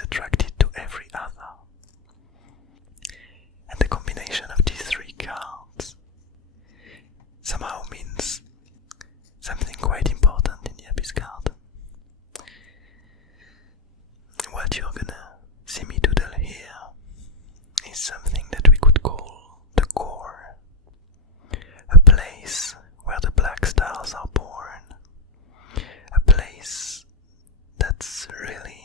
is attracted to every other. And the combination of these three cards somehow means something quite important in the Abyss card. What you're gonna see me doodle here is something that we could call the core, a place where the black stars are born, a place that's really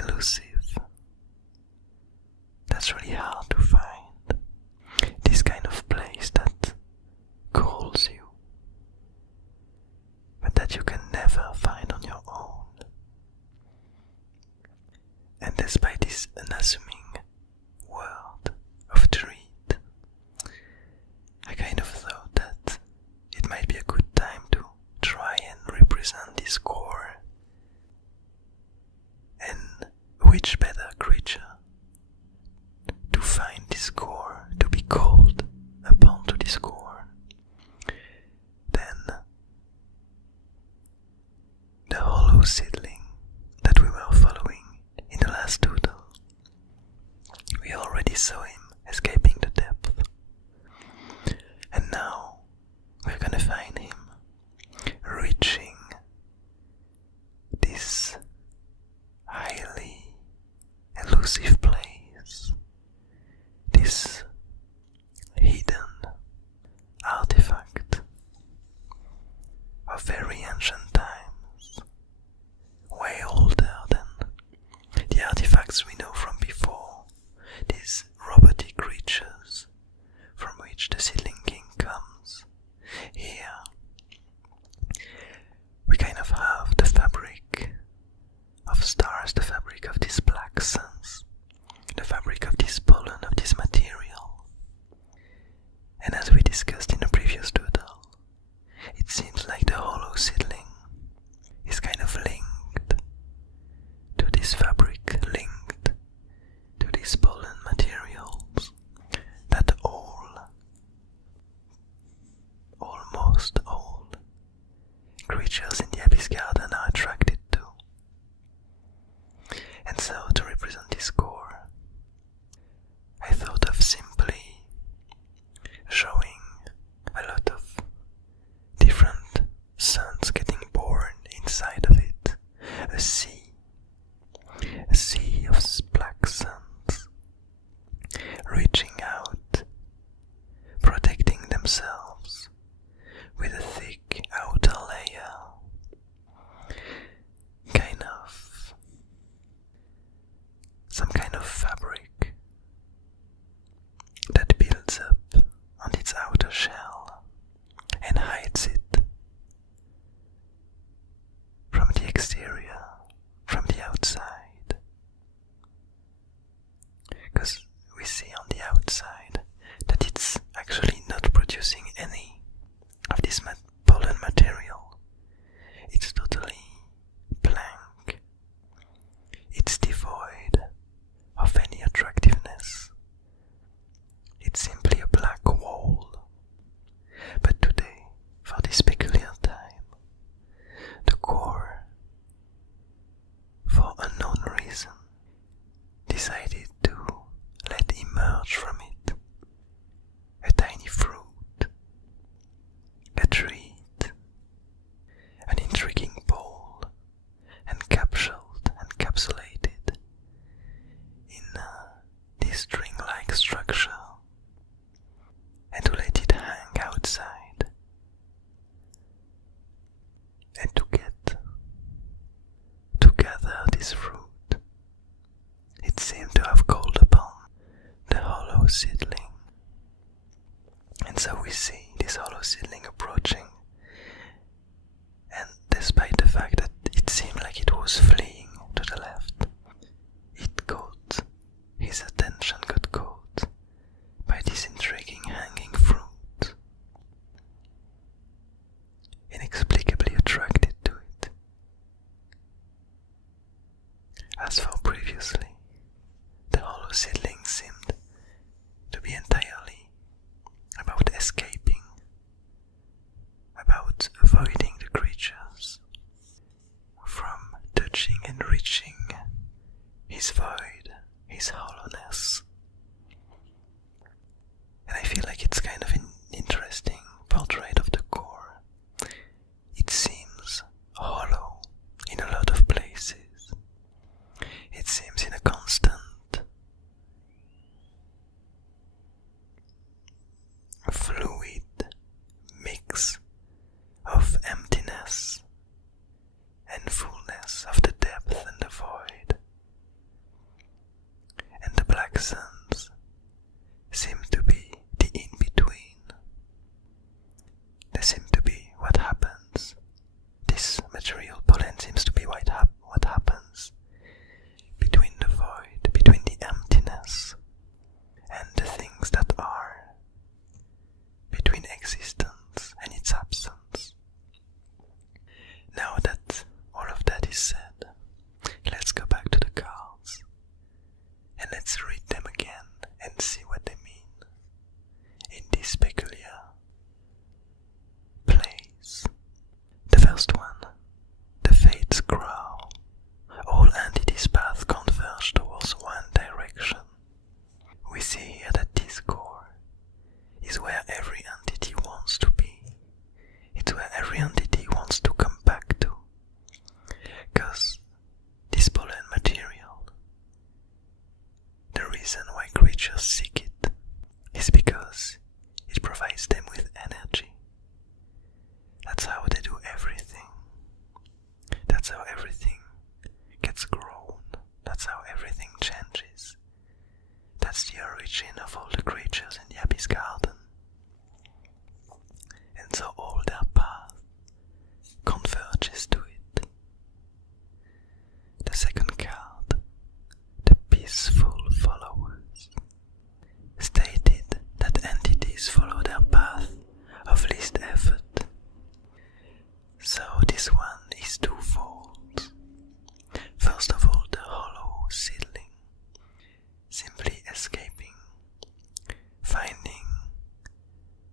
elusive, that's really hard to find, this kind of place that calls you, but that you can never find on your own. And despite this unassuming word of treat, I kind of thought that it might be a good time to try and represent this core. And which better creature to find this core, to be called upon to this core, than the hollow seedling that we were following in the last doodle. We already saw him escaping the depth, and now we're gonna find him reaching this highly elusive place, this hidden artifact of very ancient times, way older than the artifacts we know from before, these robotic creatures from which the Seedling King comes. Here, we kind of have the fabric of stars, the fabric of these black suns, the fabric of this pollen, of this material. And as we discussed in the previous doodle, it seems like the hollow seedling is kind of linked to this fabric, linked to these pollen materials that almost all creatures in the Abyss Garden are attracted to. And so, to represent this core, I thought of simply showing a lot of different suns getting born inside of it, a sea of black suns reaching out, protecting themselves with a thick outer layer, some kind of fabric that builds up on its outer shell and hides it from the exterior, from the outside. Because we see on the outside that it's actually not producing any of this pollen material. It's totally blank. It's devoid of any attractiveness. It's simply a black wall. But today, for this peculiar time, the core, for unknown reason, decided to let emerge from it a tiny fruit, a treat, an intriguing bowl, encapsulated in this string-like structure, and to let it hang outside, and to gather this fruit. It seemed to have called upon the hollow seedling. And so we see this hollow seedling approaching, and despite the fact that it seemed like it was fleeing to the left, his attention got caught by this intriguing hanging fruit, inexplicably attracted to it. As for previously, the hollow seedling seemed to be entirely about escaping, about avoiding the creatures, from touching and reaching creatures seek it is because it provides them with energy. That's how they do everything. That's how everything gets grown. That's how everything changes. That's the origin of all the creatures in the Abyss Garden. And so all their path converges to it. The second card, the peaceful followers, stated that entities follow their path of least effort. So this one is twofold. First of all, the hollow seedling, simply escaping, finding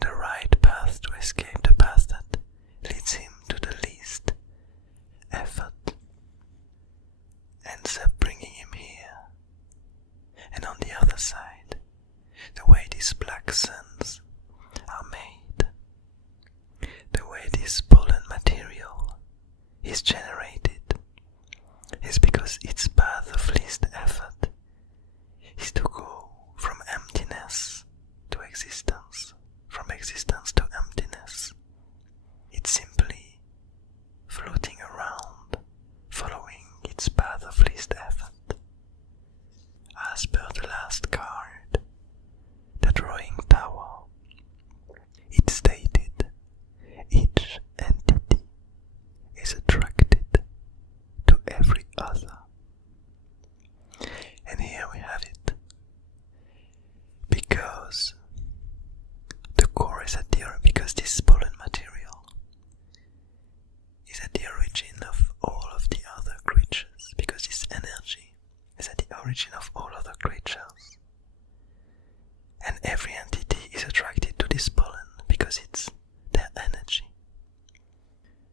the right path to escape, the path that leads him to the least effort, ends up bringing him here. And on the other side, the way these black suns are made, the way this pollen material is generated, is because its path of least effort is to go from emptiness to existence, from existence to emptiness. It's simply floating around, following its path of least effort. As per the last card, the drawing tower, it stated each entity is attracted to every other. And here we have it. Because the core is at the origin, because this pollen material is at the origin of all of the other creatures, because this energy is at the origin of all other creatures. And every entity is attracted to this pollen because it's their energy.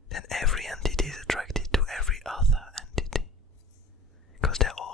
Then every entity is attracted to every other entity because they're all